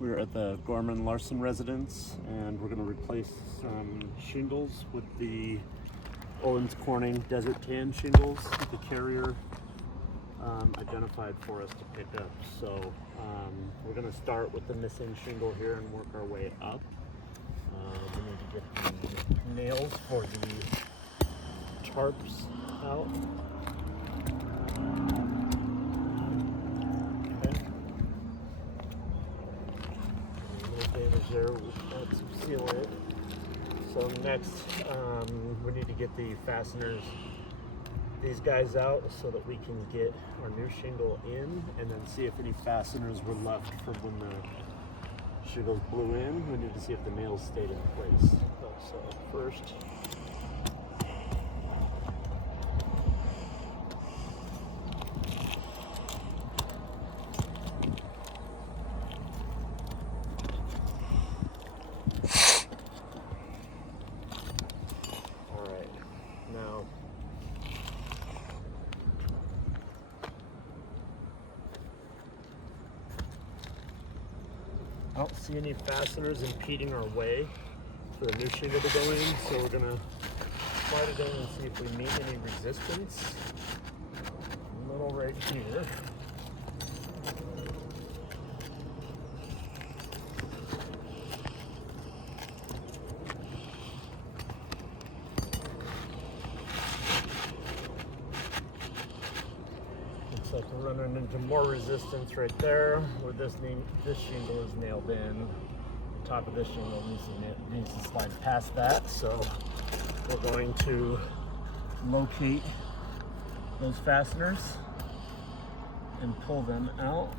We're at the Gorman Larson residence, and we're going to replace some shingles with the Owens Corning Desert Tan shingles the carrier identified for us to pick up. So we're going to start with the missing shingle here and work our way up. We need to get the nails for the tarps out. Damage there, let's seal it. So next we need to get the fasteners, these guys out, so that we can get our new shingle in, and then see if any fasteners were left from when the shingles blew in. We need to see if the nails stayed in place. So first, I don't see any fasteners impeding our way for the new shingle to go in, so we're going to slide it in and see if we meet any resistance. A little right here. Looks like we're running into more resistance right there, where this shingle is nailed in. The top of this shingle needs to slide past that, so we're going to locate those fasteners and pull them out.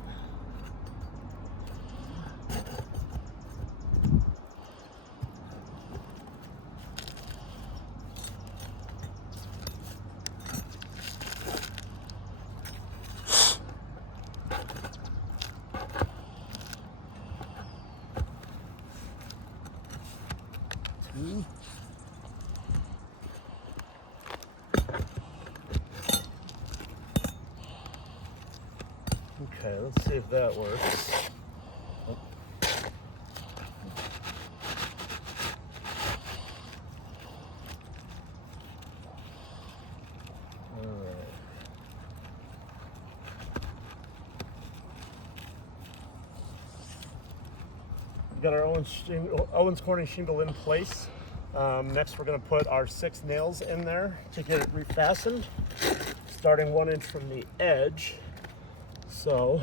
Okay, let's see if that works. Oh. All right. We've got our Owens Corning shingle in place. Next, we're going to put our 6 nails in there to get it refastened, starting 1 inch from the edge. So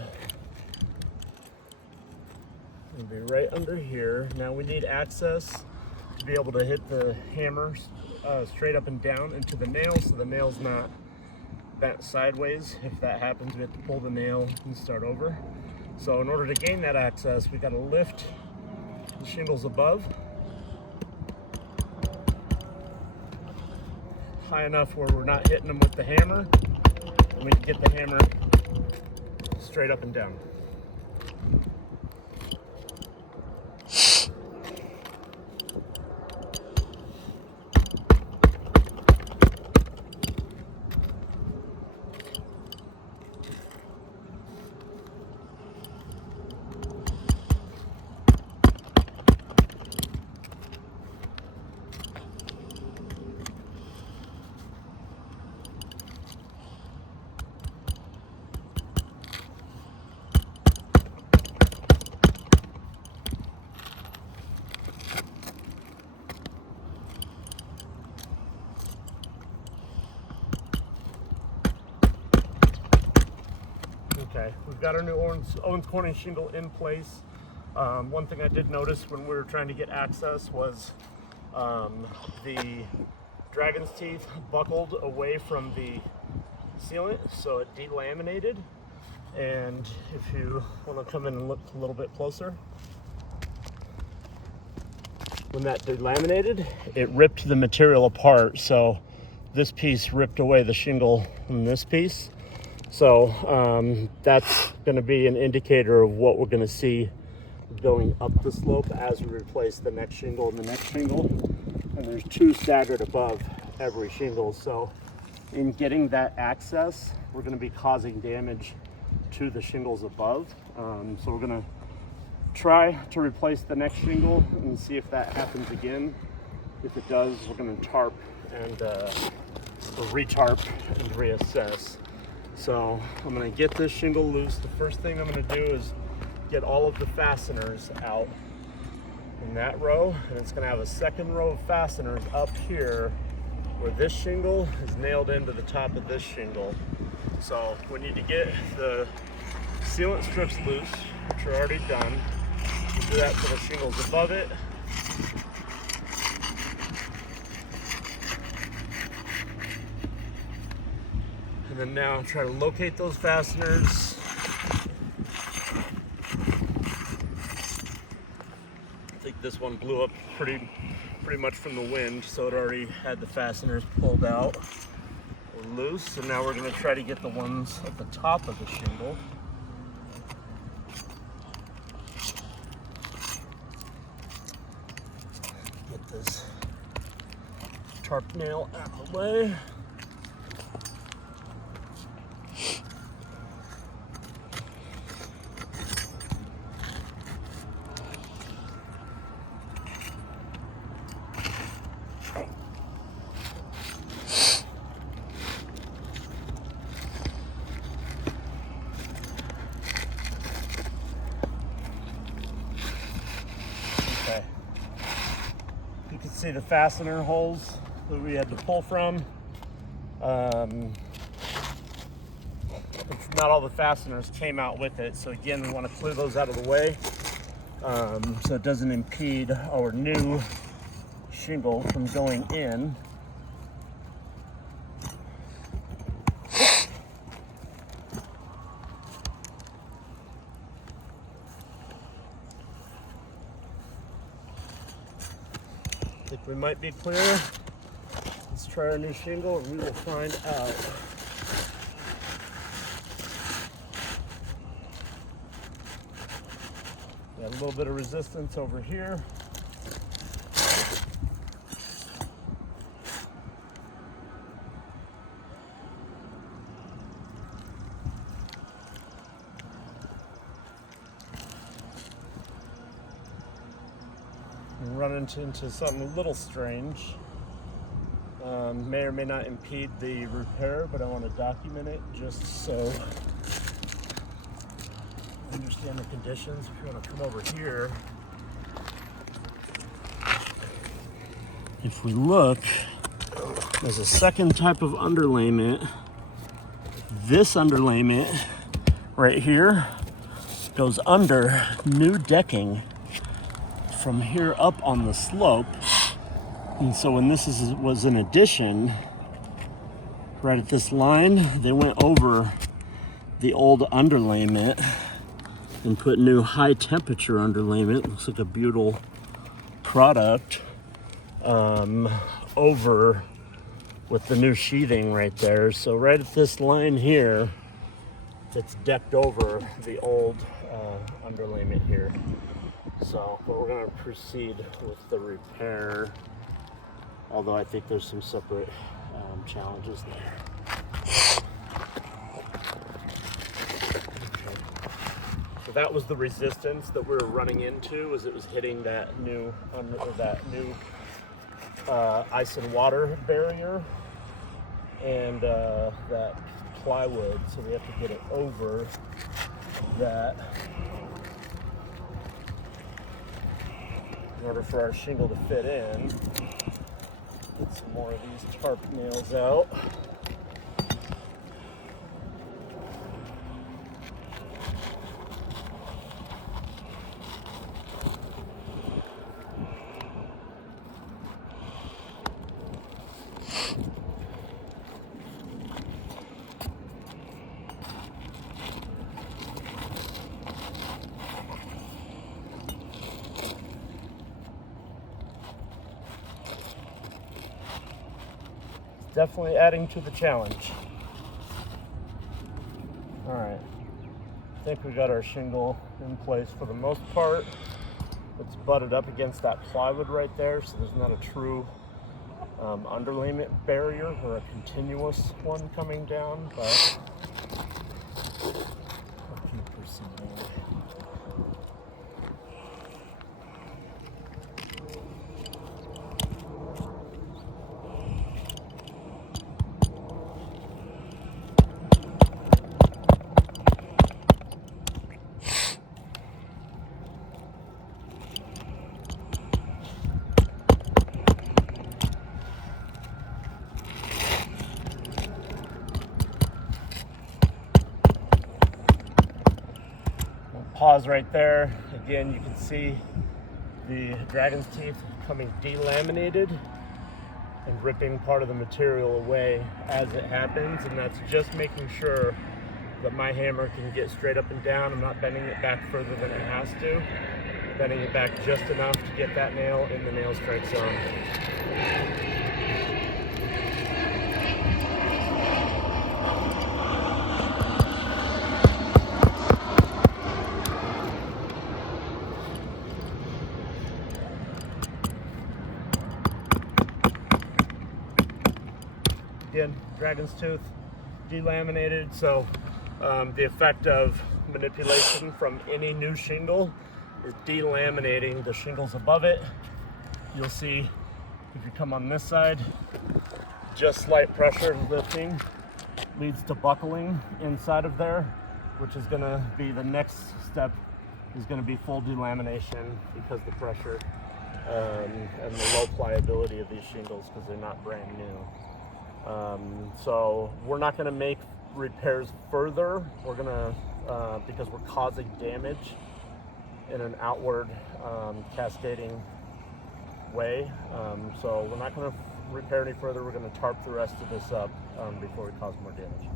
it'll be right under here. Now we need access to be able to hit the hammer straight up and down into the nail, so the nail's not bent sideways. If that happens, we have to pull the nail and start over. So in order to gain that access, we got to lift the shingles above high enough where we're not hitting them with the hammer, and we can get the hammer straight up and down. Okay, we've got our new Owens Corning shingle in place. One thing I did notice when we were trying to get access was the dragon's teeth buckled away from the sealant, so it delaminated. And if you want to come in and look a little bit closer, when that delaminated, it ripped the material apart. So this piece ripped away the shingle from this piece. So that's going to be an indicator of what we're going to see going up the slope as we replace the next shingle and the next shingle. And there's 2 staggered above every shingle. So in getting that access, we're going to be causing damage to the shingles above. So we're going to try to replace the next shingle and see if that happens again. If it does, we're going to tarp and re-tarp and reassess. So I'm going to get this shingle loose. The first thing I'm going to do is get all of the fasteners out in that row, and it's going to have a second row of fasteners up here where this shingle is nailed into the top of this shingle. So we need to get the sealant strips loose, which are already done. We'll do that for the shingles above it. And then now try to locate those fasteners. I think this one blew up pretty much from the wind, so it already had the fasteners pulled out or loose. So now we're going to try to get the ones at the top of the shingle. Get this tarp nail out of the way. Okay. You can see the fastener holes that we had to pull from. Not all the fasteners came out with it, so again, we want to clear those out of the way so it doesn't impede our new shingle from going in. I think we might be clear. Let's try our new shingle and we will find out. Got a little bit of resistance over here. Run into something a little strange. May or may not impede the repair, but I want to document it just so I understand the conditions. If you want to come over here, if we look, there's a second type of underlayment. This underlayment right here goes under new decking from here up on the slope. And so when this was an addition, right at this line, they went over the old underlayment and put new high temperature underlayment, looks like a beautiful product, over with the new sheathing right there. So right at this line here, it's decked over the old underlayment here. So, but we're going to proceed with the repair, although I think there's some separate challenges there. Okay. So that was the resistance that we were running into, as it was hitting that new ice and water barrier and that plywood. So we have to get it over that in order for our shingle to fit in. Get some more of these tarp nails out. Definitely adding to the challenge. All right, I think we got our shingle in place for the most part. It's butted up against that plywood right there, so there's not a true underlayment barrier or a continuous one coming down, but I'll keep proceeding. pause right there. Again, you can see the dragon's teeth coming delaminated and ripping part of the material away as it happens, and that's just making sure that my hammer can get straight up and down. I'm not bending it back further than it has to, bending it back just enough to get that nail in the nail strike zone. Again, dragon's tooth delaminated, so the effect of manipulation from any new shingle is delaminating the shingles above it. You'll see if you come on this side, just slight pressure lifting leads to buckling inside of there, which is going to be the next step, is going to be full delamination because the pressure and the low pliability of these shingles because they're not brand new. So we're not going to make repairs further. We're going to, because we're causing damage in an outward cascading way. So we're not going to repair any further. We're going to tarp the rest of this up before we cause more damage.